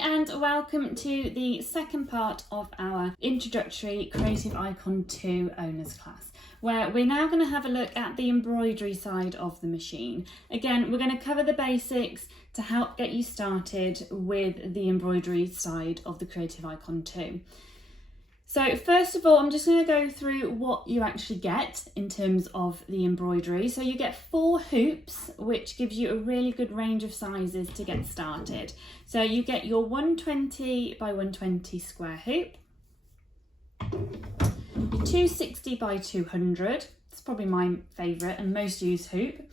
and welcome to the second part of our introductory Creative Icon 2 owners class, where we're now going to have a look at the embroidery side of the machine. Again, we're going to cover the basics to help get you started with the embroidery side of the Creative Icon 2. So first of all, I'm just going to go through what you actually get in terms of the embroidery. So you get 4 hoops, which gives you a really good range of sizes to get started. So you get your 120 by 120 square hoop, your 260 by 200, it's probably my favourite and most used hoop.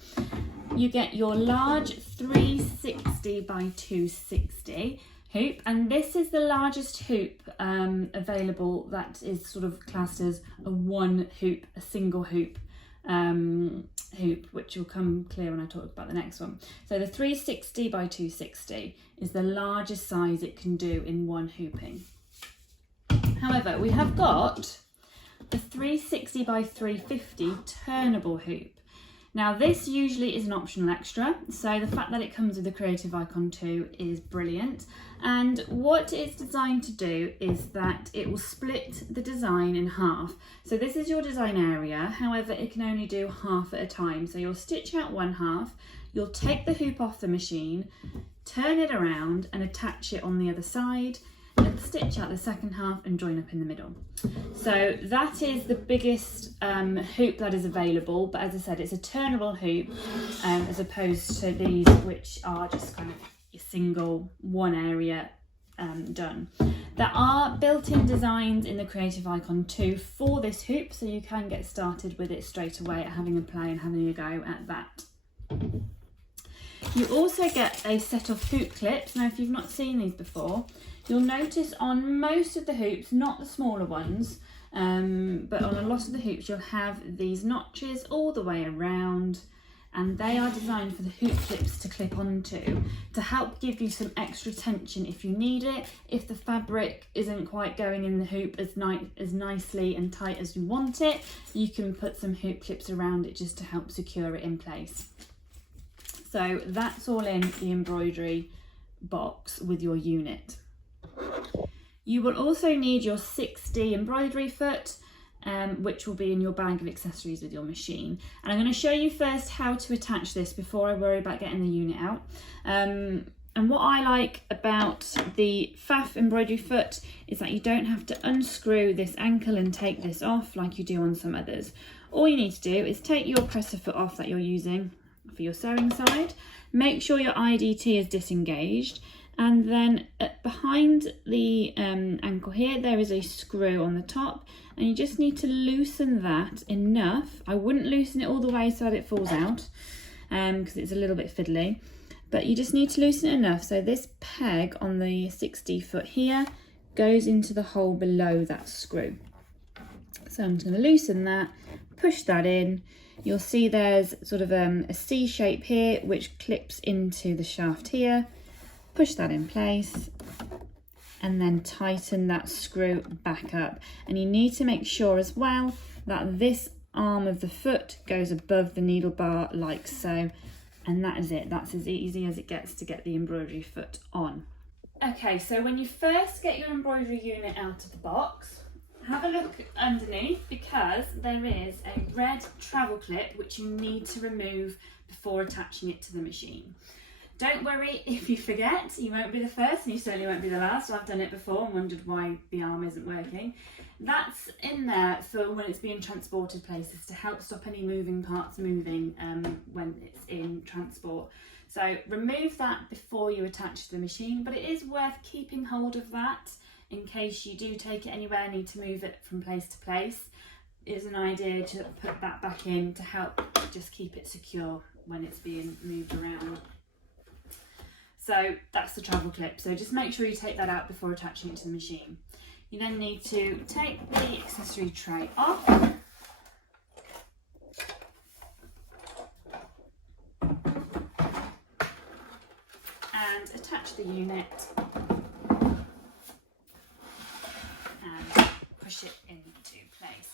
You get your large 360 by 260 hoop, and this is the largest hoop available that is sort of classed as a single hoop, which will come clear when I talk about the next one. So the 360 by 260 is the largest size it can do in one hooping. However, we have got the 360 by 350 turnable hoop. Now this usually is an optional extra, so the fact that it comes with the Creative Icon 2 is brilliant. And what it's designed to do is that it will split the design in half. So this is your design area, however it can only do half at a time. So you'll stitch out one half, you'll take the hoop off the machine, turn it around and attach it on the other side, and stitch out the second half and join up in the middle. So that is the biggest hoop that is available, but as I said, it's a turnable hoop as opposed to these which are just kind of a single one area done. There are built-in designs in the Creative Icon 2 for this hoop, so you can get started with it straight away at having a play and having a go at that. You also get a set of hoop clips. Now if you've not seen these before, you'll notice on most of the hoops, not the smaller ones, but on a lot of the hoops you'll have these notches all the way around, and they are designed for the hoop clips to clip onto to help give you some extra tension if you need it. If the fabric isn't quite going in the hoop as nicely and tight as you want it, you can put some hoop clips around it just to help secure it in place. So that's all in the embroidery box with your unit. You will also need your 60 embroidery foot, which will be in your bag of accessories with your machine. And I'm going to show you first how to attach this before I worry about getting the unit out. And what I like about the Pfaff embroidery foot is that you don't have to unscrew this ankle and take this off like you do on some others. All you need to do is take your presser foot off that you're using for your sewing side, make sure your IDT is disengaged, and then behind the ankle here there is a screw on the top, and you just need to loosen that enough. I wouldn't loosen it all the way so that it falls out because it's a little bit fiddly, but you just need to loosen it enough so this peg on the 60 foot here goes into the hole below that screw. So I'm just going to loosen that, push that in. You'll see there's sort of a C shape here which clips into the shaft here. Push that in place and then tighten that screw back up. And you need to make sure as well that this arm of the foot goes above the needle bar like so. And that is it. That's as easy as it gets to get the embroidery foot on. Okay, so when you first get your embroidery unit out of the box, have a look underneath because there is a red travel clip which you need to remove before attaching it to the machine. Don't worry if you forget, you won't be the first and you certainly won't be the last. I've done it before and wondered why the arm isn't working. That's in there for when it's being transported places to help stop any moving parts moving when it's in transport. So remove that before you attach to the machine, but it is worth keeping hold of that in case you do take it anywhere, need to move it from place to place. It's an idea to put that back in to help just keep it secure when it's being moved around. So that's the travel clip. So just make sure you take that out before attaching it to the machine. You then need to take the accessory tray off. And attach the unit. And push it into place.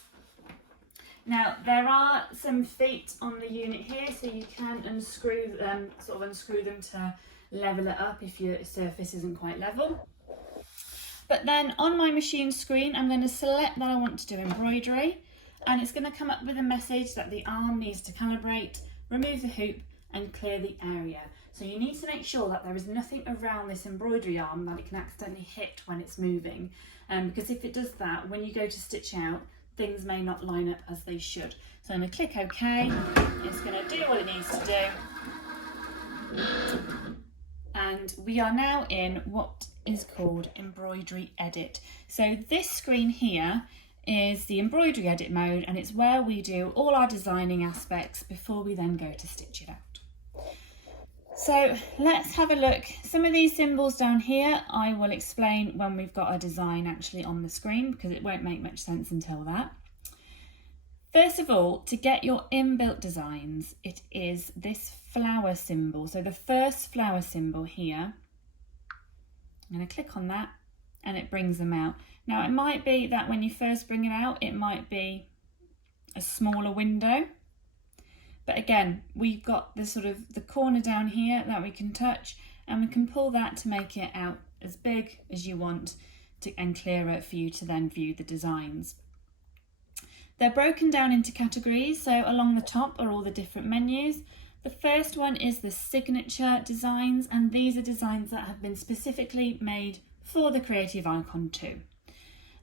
Now there are some feet on the unit here, so you can unscrew them, unscrew them to level it up if your surface isn't quite level. But then on my machine screen, I'm going to select that I want to do embroidery, and it's going to come up with a message that the arm needs to calibrate, remove the hoop and clear the area. So you need to make sure that there is nothing around this embroidery arm that it can accidentally hit when it's moving. Because if it does that, when you go to stitch out, things may not line up as they should. So I'm going to click OK. It's going to do what it needs to do. And we are now in what is called embroidery edit. So this screen here is the embroidery edit mode, and it's where we do all our designing aspects before we then go to stitch it out. So let's have a look. Some of these symbols down here I will explain when we've got our design actually on the screen, because it won't make much sense until that. First of all, to get your inbuilt designs, it is this flower symbol. So the first flower symbol here, I'm going to click on that and it brings them out. Now it might be that when you first bring it out, it might be a smaller window. But again, we've got the sort of the corner down here that we can touch, and we can pull that to make it out as big as you want and clearer for you to then view the designs. They're broken down into categories, so along the top are all the different menus. The first one is the signature designs, and these are designs that have been specifically made for the Creative Icon 2.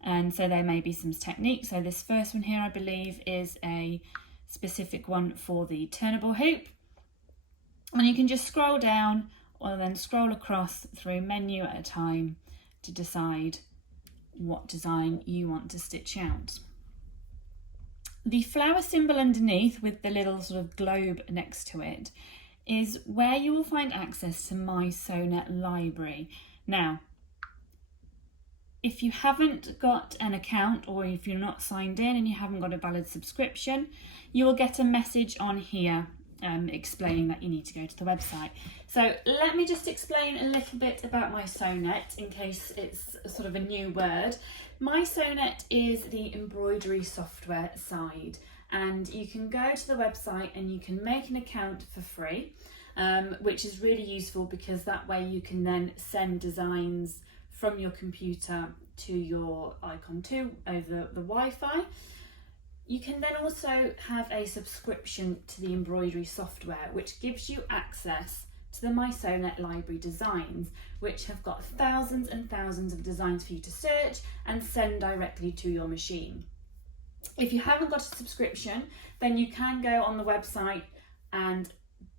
And so there may be some techniques. So this first one here, I believe, is a specific one for the turnable hoop. And you can just scroll down or then scroll across through menu at a time to decide what design you want to stitch out. The flower symbol underneath with the little sort of globe next to it is where you will find access to my Sew-Net library. Now, if you haven't got an account, or if you're not signed in and you haven't got a valid subscription, you will get a message on here explaining that you need to go to the website. So let me just explain a little bit about my Sew-Net in case it's sort of a new word. My Sew-Net is the embroidery software side, and you can go to the website and you can make an account for free, which is really useful because that way you can then send designs from your computer to your Icon 2 over the Wi-Fi. You can then also have a subscription to the embroidery software, which gives you access to the My Sew-Net library designs, which have got thousands and thousands of designs for you to search and send directly to your machine. If you haven't got a subscription, then you can go on the website and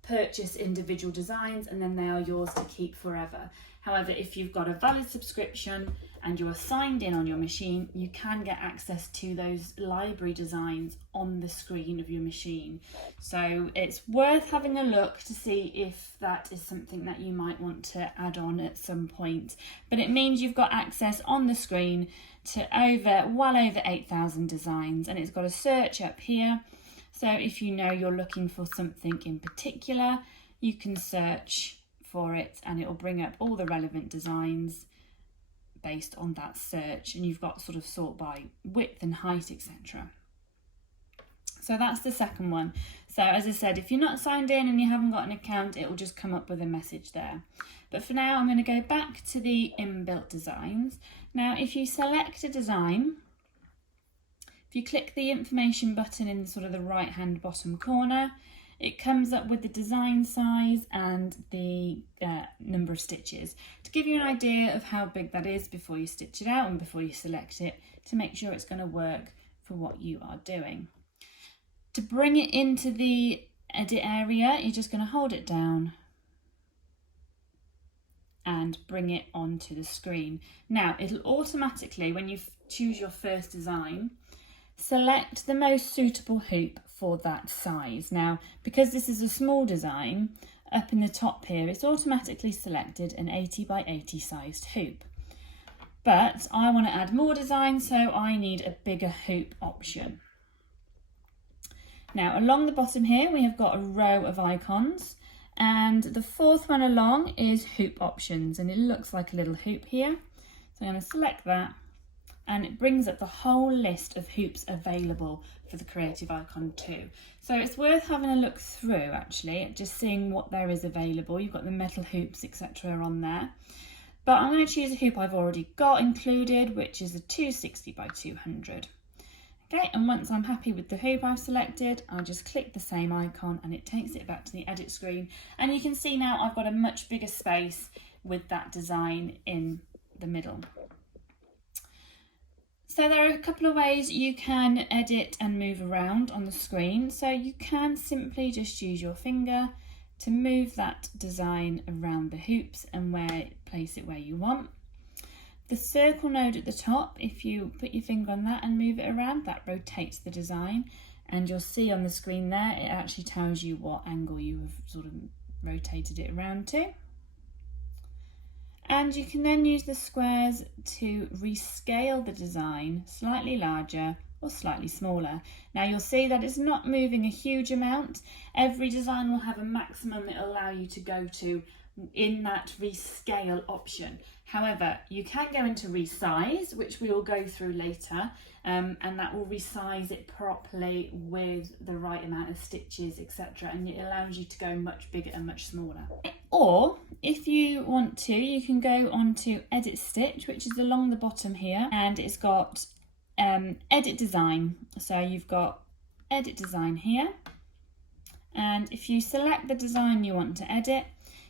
purchase individual designs, and then they are yours to keep forever. However, if you've got a valid subscription and you're signed in on your machine, you can get access to those library designs on the screen of your machine. So it's worth having a look to see if that is something that you might want to add on at some point. But it means you've got access on the screen to well over 8,000 designs, and it's got a search up here. So if you know you're looking for something in particular, you can search for it and it will bring up all the relevant designs based on that search, and you've got sort of sort by width and height, etc. So that's the second one. So as I said, if you're not signed in and you haven't got an account, it will just come up with a message there. But for now, I'm going to go back to the inbuilt designs. Now, if you select a design, if you click the information button in sort of the right hand bottom corner, it comes up with the design size and the number of stitches to give you an idea of how big that is before you stitch it out and before you select it, to make sure it's going to work for what you are doing. To bring it into the edit area, you're just going to hold it down and bring it onto the screen. Now, it'll automatically, when you choose your first design, select the most suitable hoop for that size. Now, because this is a small design, up in the top here, it's automatically selected an 80 by 80 sized hoop. But I want to add more design, so I need a bigger hoop option. Now, along the bottom here, we have got a row of icons, and the fourth one along is hoop options, and it looks like a little hoop here. So I'm going to select that, and it brings up the whole list of hoops available for the Creative Icon 2. So it's worth having a look through actually, just seeing what there is available. You've got the metal hoops, etc. on there. But I'm going to choose a hoop I've already got included, which is a 260 by 200. Okay, and once I'm happy with the hoop I've selected, I'll just click the same icon and it takes it back to the edit screen. And you can see now I've got a much bigger space with that design in the middle. So there are a couple of ways you can edit and move around on the screen. So you can simply just use your finger to move that design around the hoops and place it where you want. The circle node at the top, if you put your finger on that and move it around, that rotates the design, and you'll see on the screen there, it actually tells you what angle you have sort of rotated it around to. And you can then use the squares to rescale the design slightly larger or slightly smaller. Now you'll see that it's not moving a huge amount. Every design will have a maximum it'll allow you to go to in that rescale option. However, you can go into resize, which we will go through later, and that will resize it properly with the right amount of stitches, etc. And it allows you to go much bigger and much smaller. Or if you want to, you can go on to Edit Stitch, which is along the bottom here, and it's got Edit Design. So you've got Edit Design here, and if you select the design you want to edit,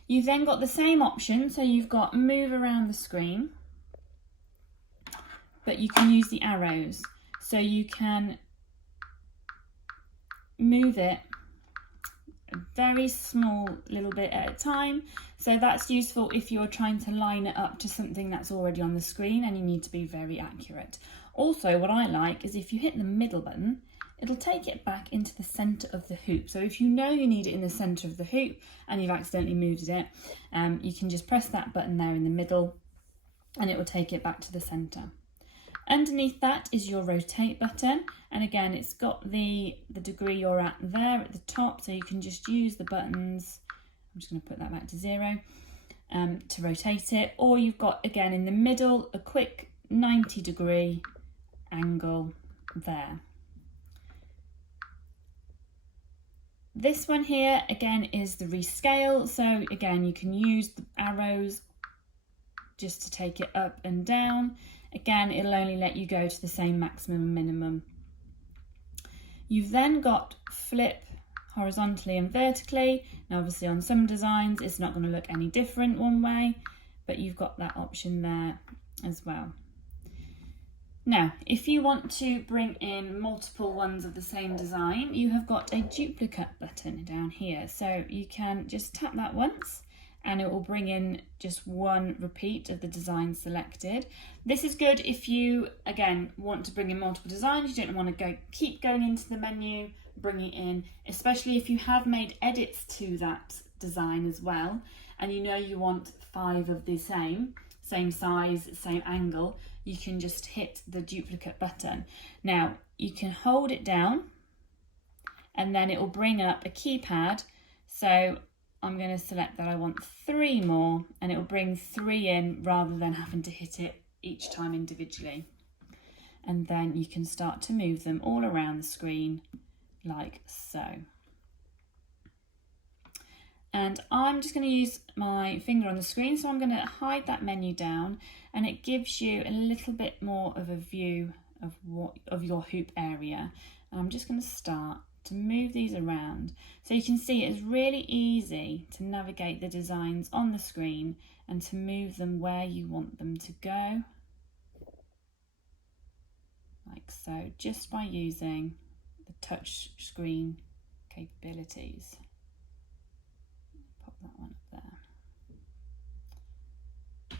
you've then got the same option, so you've got move around the screen, but you can use the arrows. So you can move it a very small little bit at a time. So that's useful if you're trying to line it up to something that's already on the screen and you need to be very accurate. Also, what I like is if you hit the middle button, it'll take it back into the centre of the hoop. So if you know you need it in the centre of the hoop and you've accidentally moved it, you can just press that button there in the middle and it will take it back to the centre. Underneath that is your rotate button, and again it's got the degree you're at there at the top, so you can just use the buttons. I'm just going to put that back to 0 to rotate it, or you've got again in the middle a quick 90-degree angle there. This one here again is the rescale, so again you can use the arrows just to take it up and down. Again, it'll only let you go to the same maximum and minimum. You've then got flip horizontally and vertically. Now obviously on some designs it's not going to look any different one way, but you've got that option there as well. Now, if you want to bring in multiple ones of the same design, you have got a duplicate button down here. So you can just tap that once and it will bring in just one repeat of the design selected. This is good if you, again, want to bring in multiple designs. You don't want to keep going into the menu, bring it in, especially if you have made edits to that design as well, and you know you want 5 of the same size, same angle, you can just hit the duplicate button. Now, you can hold it down and then it will bring up a keypad. So I'm going to select that I want 3 more and it will bring 3 in rather than having to hit it each time individually. And then you can start to move them all around the screen like so. And I'm just going to use my finger on the screen, so I'm going to hide that menu down, and it gives you a little bit more of a view of your hoop area. And I'm just going to start to move these around. So you can see it's really easy to navigate the designs on the screen and to move them where you want them to go. Like so, just by using the touch screen capabilities. Pop that one up there.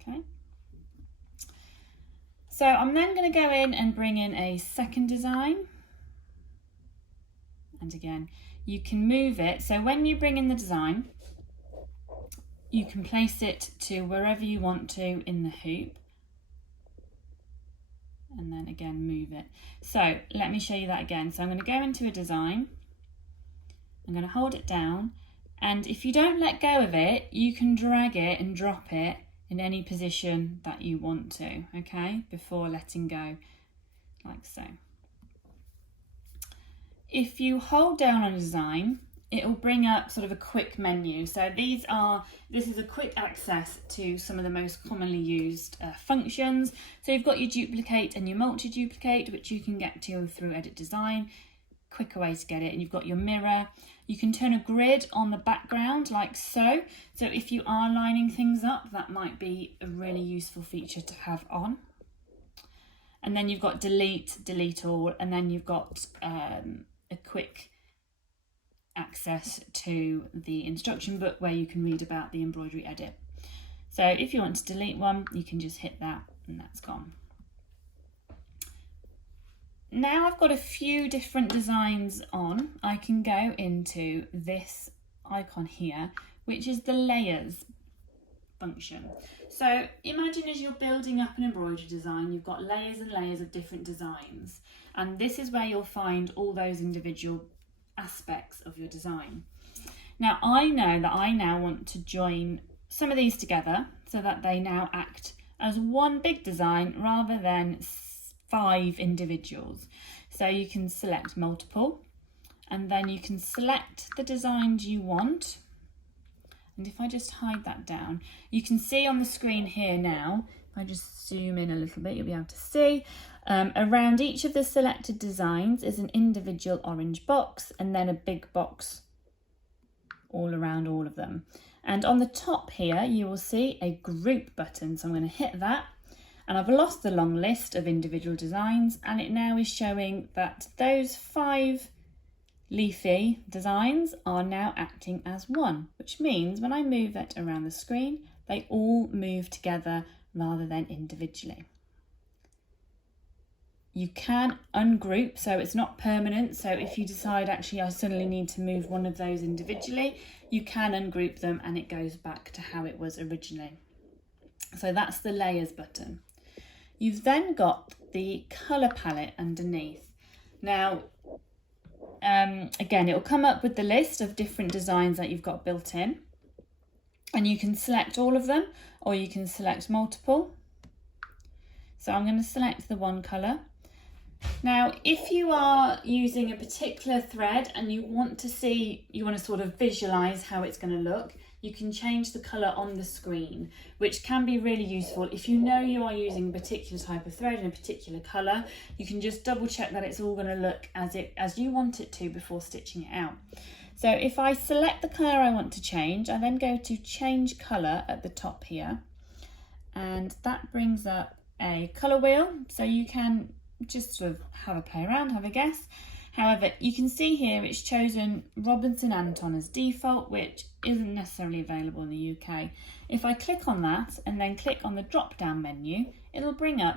Okay. So I'm then going to go in and bring in a second design. And again, you can move it. So when you bring in the design, you can place it to wherever you want to in the hoop. And then again, move it. So let me show you that again. So I'm going to go into a design. I'm going to hold it down. And if you don't let go of it, you can drag it and drop it in any position that you want to, okay, before letting go, like so. If you hold down on design, it will bring up sort of a quick menu. So this is a quick access to some of the most commonly used functions. So you've got your duplicate and your multi-duplicate, which you can get to through Edit Design. Quicker way to get it. And you've got your mirror. You can turn a grid on the background like so. So if you are lining things up, that might be a really useful feature to have on. And then you've got delete, delete all, and then you've got a quick access to the instruction book where you can read about the embroidery edit. So if you want to delete one, you can just hit that and that's gone. Now I've got a few different designs on, I can go into this icon here, which is the layers function. So imagine as you're building up an embroidery design, you've got layers and layers of different designs, and this is where you'll find all those individual aspects of your design. Now I know that I now want to join some of these together so that they now act as one big design rather than 5 individuals. So you can select multiple, and then you can select the designs you want. And if I just hide that down, you can see on the screen here now, if I just zoom in a little bit, you'll be able to see around each of the selected designs is an individual orange box and then a big box all around all of them. And on the top here, you will see a group button. So I'm going to hit that, and I've lost the long list of individual designs, and it now is showing that those 5 leafy designs are now acting as one, which means when I move that around the screen, they all move together rather than individually. You can ungroup, so it's not permanent. So if you decide actually I suddenly need to move one of those individually, you can ungroup them and it goes back to how it was originally. So that's the layers button. You've then got the colour palette underneath. Now, again, it will come up with the list of different designs that you've got built in, and you can select all of them or you can select multiple. So I'm going to select the one colour. Now, if you are using a particular thread and you want to sort of visualise how it's going to look, you can change the colour on the screen, which can be really useful. If you know you are using a particular type of thread in a particular colour, you can just double check that it's all going to look as you want it to before stitching it out. So if I select the colour I want to change, I then go to change colour at the top here, and that brings up a colour wheel, so you can just sort of have a play around, have a guess. However, you can see here it's chosen Robinson Anton as default, which isn't necessarily available in the UK. If I click on that and then click on the drop down menu, it'll bring up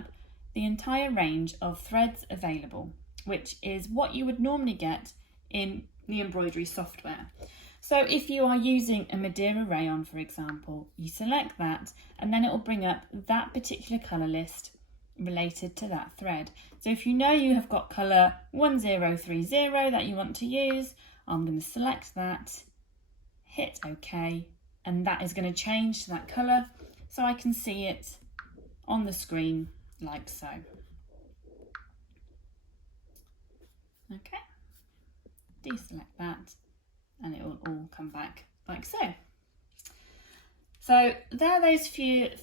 the entire range of threads available, which is what you would normally get in the embroidery software. So if you are using a Madeira rayon, for example, you select that and then it will bring up that particular colour list related to that thread. So if you know you have got colour 1030 that you want to use, I'm going to select that, hit OK, and that is going to change to that colour so I can see it on the screen like so. Okay, deselect that and it will all come back like so. So there are those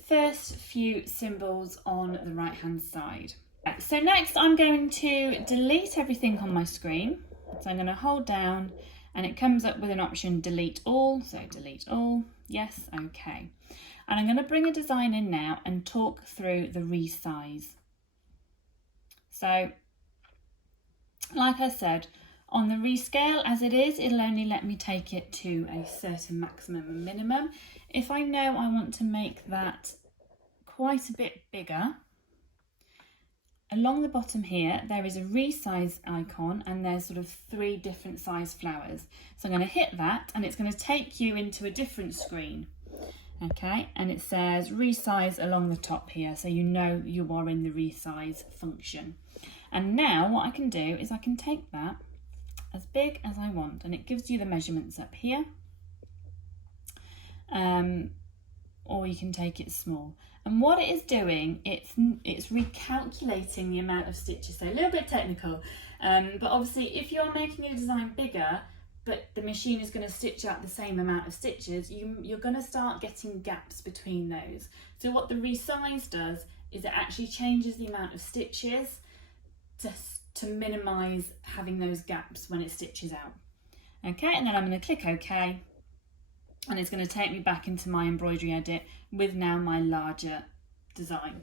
first few symbols on the right hand side. So next I'm going to delete everything on my screen. So I'm going to hold down and it comes up with an option delete all. So delete all, yes, okay. And I'm going to bring a design in now and talk through the resize. So like I said, on the rescale as it is, it'll only let me take it to a certain maximum and minimum. If I know I want to make that quite a bit bigger, along the bottom here, there is a resize icon and there's sort of 3 different size flowers. So I'm going to hit that and it's going to take you into a different screen. Okay, and it says resize along the top here, so you know you are in the resize function. And now what I can do is I can take that as big as I want, and it gives you the measurements up here. or you can take it small. And what it is doing, it's recalculating the amount of stitches. So a little bit technical, but obviously if you're making a design bigger, but the machine is going to stitch out the same amount of stitches, you're going to start getting gaps between those. So what the resize does is it actually changes the amount of stitches to minimise having those gaps when it stitches out. Okay, and then I'm going to click OK, and it's going to take me back into my embroidery edit with now my larger design.